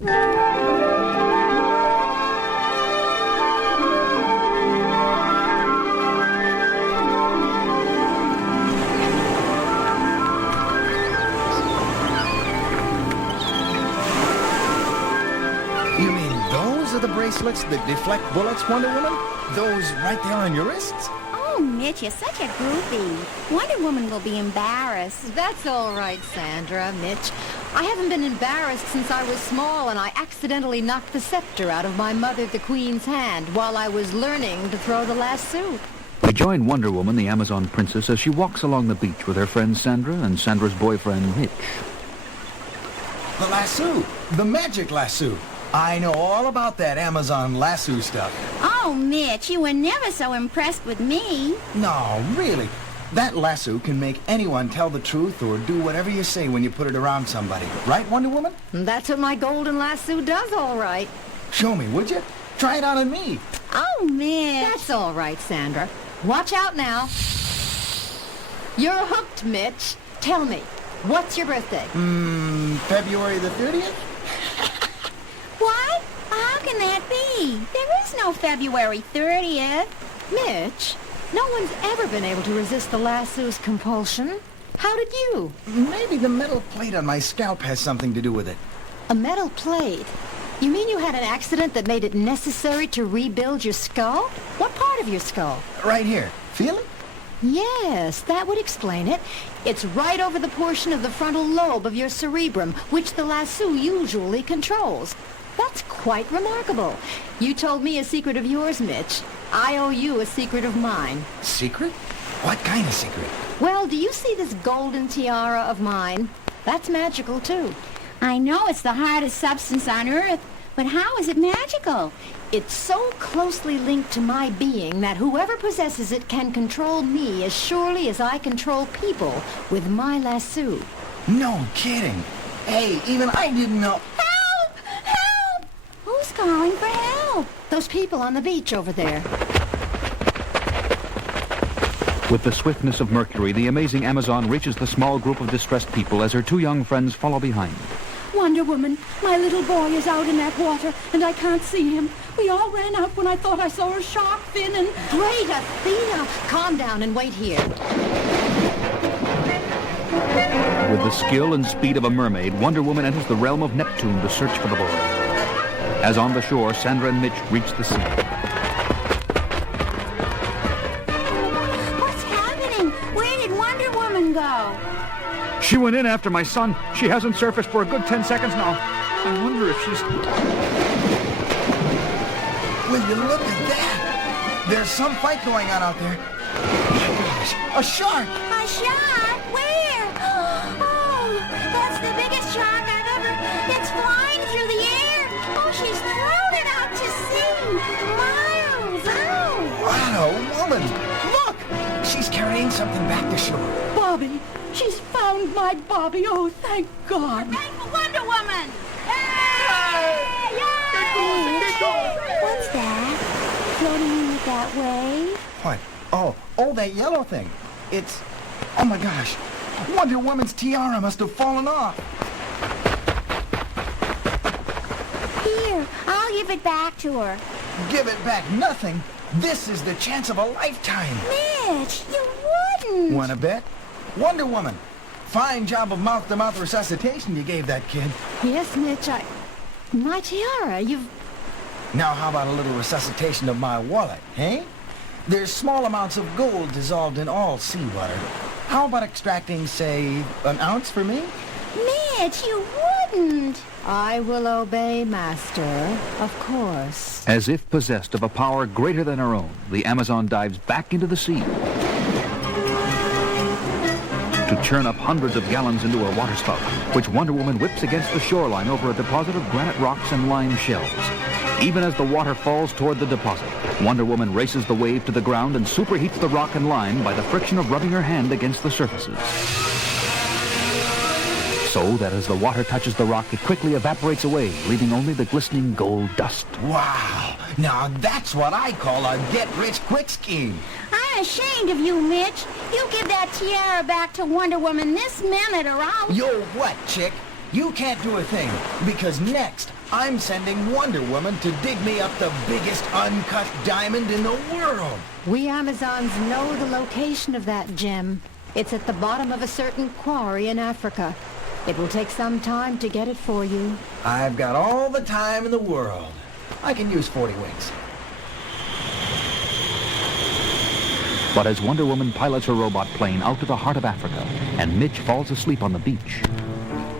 You mean those are the bracelets that deflect bullets, Wonder Woman? Those right there on your wrists? Oh, Mitch, you're such a groupie. Wonder Woman will be embarrassed. That's all right, Sandra, Mitch. I haven't been embarrassed since I was small and I accidentally knocked the scepter out of my mother, the Queen's hand, while I was learning to throw the lasso. We join Wonder Woman, the Amazon princess, as she walks along the beach with her friend Sandra and Sandra's boyfriend, Mitch. The lasso. The magic lasso. I know all about that Amazon lasso stuff. Oh, Mitch, you were never so impressed with me. No, really. That lasso can make anyone tell the truth or do whatever you say when you put it around somebody. Right, Wonder Woman? That's what my golden lasso does, all right. Show me, would you? Try it on on me. Oh, Mitch. That's all right, Sandra. Watch out now. You're hooked, Mitch. Tell me, what's your birthday? February the 30th? What? How can that be? There is no February 30th. Mitch, no one's ever been able to resist the lasso's compulsion. How did you? Maybe the metal plate on my scalp has something to do with it. A metal plate? You mean you had an accident that made it necessary to rebuild your skull? What part of your skull? Right here. Feel it? Yes, that would explain it. It's right over the portion of the frontal lobe of your cerebrum, which the lasso usually controls. That's quite remarkable. You told me a secret of yours, Mitch. I owe you a secret of mine. Secret? What kind of secret? Well, do you see this golden tiara of mine? That's magical, too. I know it's the hardest substance on Earth, but how is it magical? It's so closely linked to my being that whoever possesses it can control me as surely as I control people with my lasso. No kidding. Hey, even I didn't know. Help! Help! Who's calling for help? Those people on the beach over there. With the swiftness of Mercury, the amazing Amazon reaches the small group of distressed people as her two young friends follow behind. Wonder Woman, my little boy is out in that water, and I can't see him. We all ran out when I thought I saw a shark fin and... Great, Athena! Calm down and wait here. With the skill and speed of a mermaid, Wonder Woman enters the realm of Neptune to search for the boy. As on the shore, Sandra and Mitch reach the sea. What's happening? Where did Wonder Woman go? She went in after my son. She hasn't surfaced for a good 10 seconds now. I wonder if she's... Will you look at that? There's some fight going on out there. Gosh, a shark! A shark? Where? Oh, that's the biggest shark I've ever... It's flying through the air. Oh, she's thrown it out to sea. Miles out. What a woman! Look! She's carrying something back to shore. Bobby! She's found my Bobby! Oh, thank God! Thank for Wonder Woman! Hey! Yay! What's that? Floating in with that wave? What? Oh, that yellow thing. It's... Oh my gosh. Wonder Woman's tiara must have fallen off. Here, I'll give it back to her. Give it back nothing. This is the chance of a lifetime. Mitch, you wouldn't. Wanna bet? Wonder Woman. Fine job of mouth-to-mouth resuscitation you gave that kid. Yes, Mitch, My tiara, you've... Now how about a little resuscitation of my wallet, eh? There's small amounts of gold dissolved in all seawater. How about extracting, say, an ounce for me? Mitch, you wouldn't. I will obey, Master, of course. As if possessed of a power greater than her own, the Amazon dives back into the sea to churn up hundreds of gallons into her waterspout, which Wonder Woman whips against the shoreline over a deposit of granite rocks and lime shells. Even as the water falls toward the deposit, Wonder Woman races the wave to the ground and superheats the rock and lime by the friction of rubbing her hand against the surfaces. So that as the water touches the rock, it quickly evaporates away, leaving only the glistening gold dust. Wow! Now that's what I call a get-rich-quick scheme. I'm ashamed of you, Mitch. You give that tiara back to Wonder Woman this minute or I'll... Yo, what, chick? You can't do a thing, because next, I'm sending Wonder Woman to dig me up the biggest uncut diamond in the world. We Amazons know the location of that gem. It's at the bottom of a certain quarry in Africa. It will take some time to get it for you. I've got all the time in the world. I can use 40 winks. But as Wonder Woman pilots her robot plane out to the heart of Africa, and Mitch falls asleep on the beach,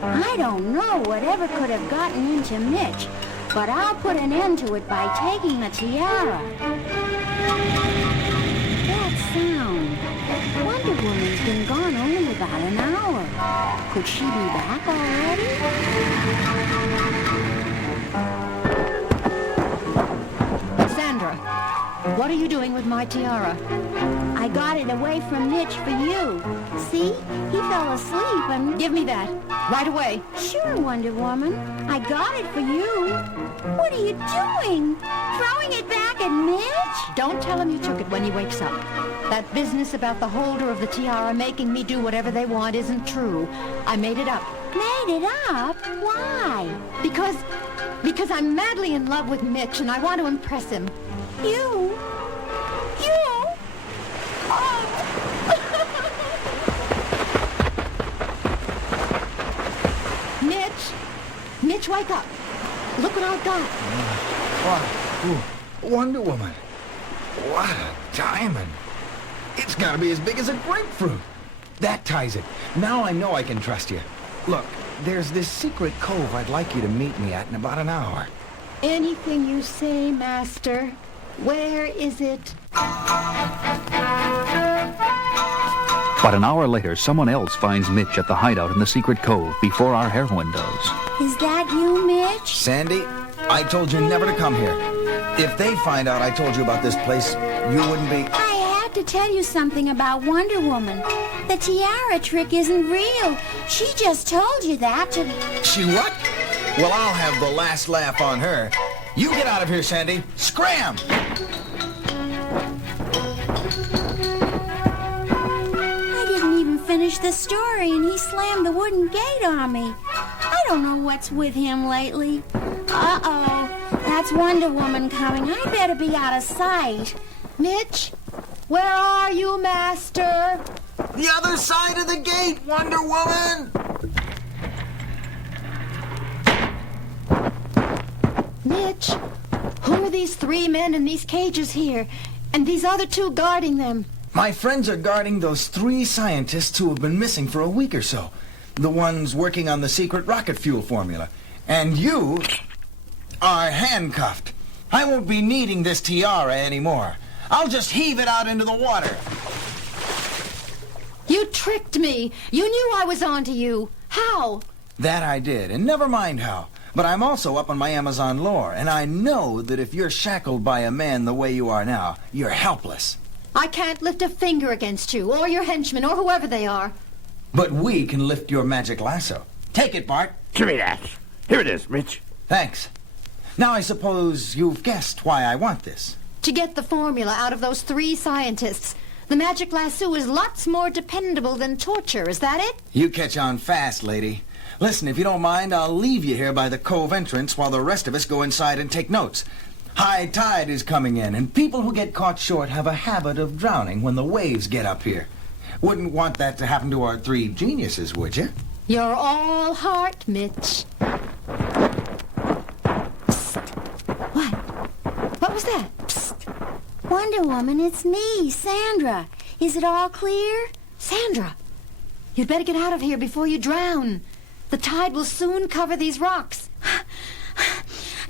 I don't know whatever could have gotten into Mitch, but I'll put an end to it by taking the tiara. That sound. Wonder Woman's been gone only about an hour. Could she be back already? Sandra, what are you doing with my tiara? I got it away from Mitch for you. See? He fell asleep and... Give me that. Right away. Sure, Wonder Woman. I got it for you. What are you doing? Throwing it back at Mitch? Don't tell him you took it when he wakes up. That business about the holder of the tiara making me do whatever they want isn't true. I made it up. Made it up? Why? Because I'm madly in love with Mitch and I want to impress him. You? Oh! Mitch, wake up. Look what I've got. Wow. Ooh. Wonder Woman. What a diamond. It's got to be as big as a grapefruit. That ties it. Now I know I can trust you. Look, there's this secret cove I'd like you to meet me at in about an hour. Anything you say, Master. Where is it? but an hour later, someone else finds Mitch at the hideout in the secret cove before our heroine does. Is that you, Mitch? Sandy, I told you never to come here. If they find out I told you about this place, you wouldn't be... I had to tell you something about Wonder Woman. The tiara trick isn't real. She just told you that to... She what? Well, I'll have the last laugh on her. You get out of here, Sandy. Scram! I didn't even finish the story and he slammed the wooden gate on me. I don't know what's with him lately. Uh-oh. That's Wonder Woman coming. I better be out of sight. Mitch, where are you, Master? The other side of the gate, Wonder Woman! Mitch, who are these three men in these cages here? And these other two guarding them? My friends are guarding those 3 scientists who have been missing for a week or so. The ones working on the secret rocket fuel formula. And you are handcuffed. I won't be needing this tiara anymore. I'll just heave it out into the water. You tricked me. You knew I was on to you. How? That I did, and never mind how. But I'm also up on my Amazon lore, and I know that if you're shackled by a man the way you are now, you're helpless. I can't lift a finger against you, or your henchmen, or whoever they are. But we can lift your magic lasso. Take it, Bart. Give me that. Here it is, Mitch. Thanks. Now I suppose you've guessed why I want this. To get the formula out of those 3 scientists. The magic lasso is lots more dependable than torture, is that it? You catch on fast, lady. Listen, if you don't mind, I'll leave you here by the cove entrance while the rest of us go inside and take notes. High tide is coming in, and people who get caught short have a habit of drowning when the waves get up here. Wouldn't want that to happen to our 3 geniuses, would you? You're all heart, Mitch. Psst. What? What was that? Psst. Wonder Woman, it's me, Sandra. Is it all clear? Sandra, you'd better get out of here before you drown. The tide will soon cover these rocks.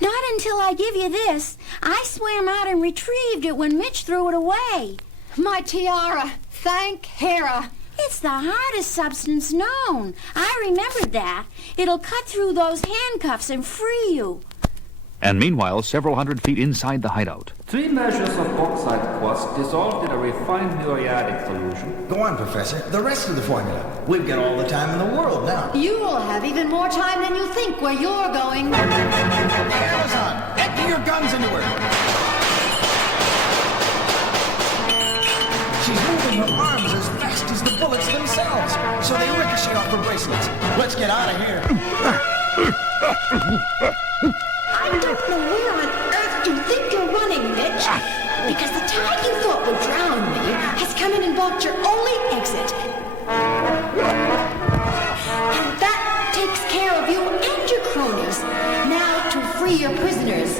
Not until I give you this. I swam out and retrieved it when Mitch threw it away. My tiara. Thank Hera. It's the hardest substance known. I remembered that. It'll cut through those handcuffs and free you. And meanwhile, several hundred feet inside the hideout. 3 measures of bauxite quartz dissolved in a refined muriatic solution. Go on, Professor. The rest of the formula. We've got all the time in the world now. You'll have even more time than you think where you're going. Amazon, empty your guns into her. She's moving her arms as fast as the bullets themselves, so they ricochet off her bracelets. Let's get out of here. I don't know where on earth you think you're running, Mitch. Because the tide you thought would drown me has come in and blocked your only exit. And that takes care of you and your cronies. Now to free your prisoners.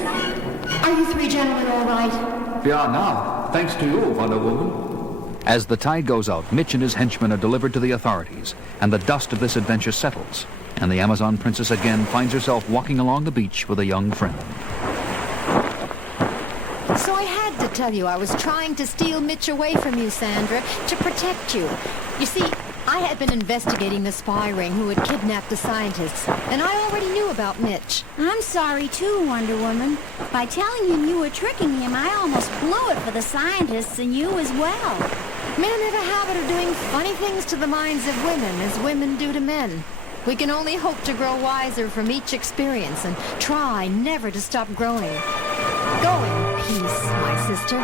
Are you three gentlemen all right? We are now, thanks to you, Wonder Woman. As the tide goes out, Mitch and his henchmen are delivered to the authorities, and the dust of this adventure settles, and the Amazon princess again finds herself walking along the beach with a young friend. So I had to tell you I was trying to steal Mitch away from you, Sandra, to protect you. You see, I had been investigating the spy ring who had kidnapped the scientists, and I already knew about Mitch. I'm sorry too, Wonder Woman. By telling him you were tricking him, I almost blew it for the scientists and you as well. Men have a habit of doing funny things to the minds of women as women do to men. We can only hope to grow wiser from each experience and try never to stop growing. Go in peace, my sister.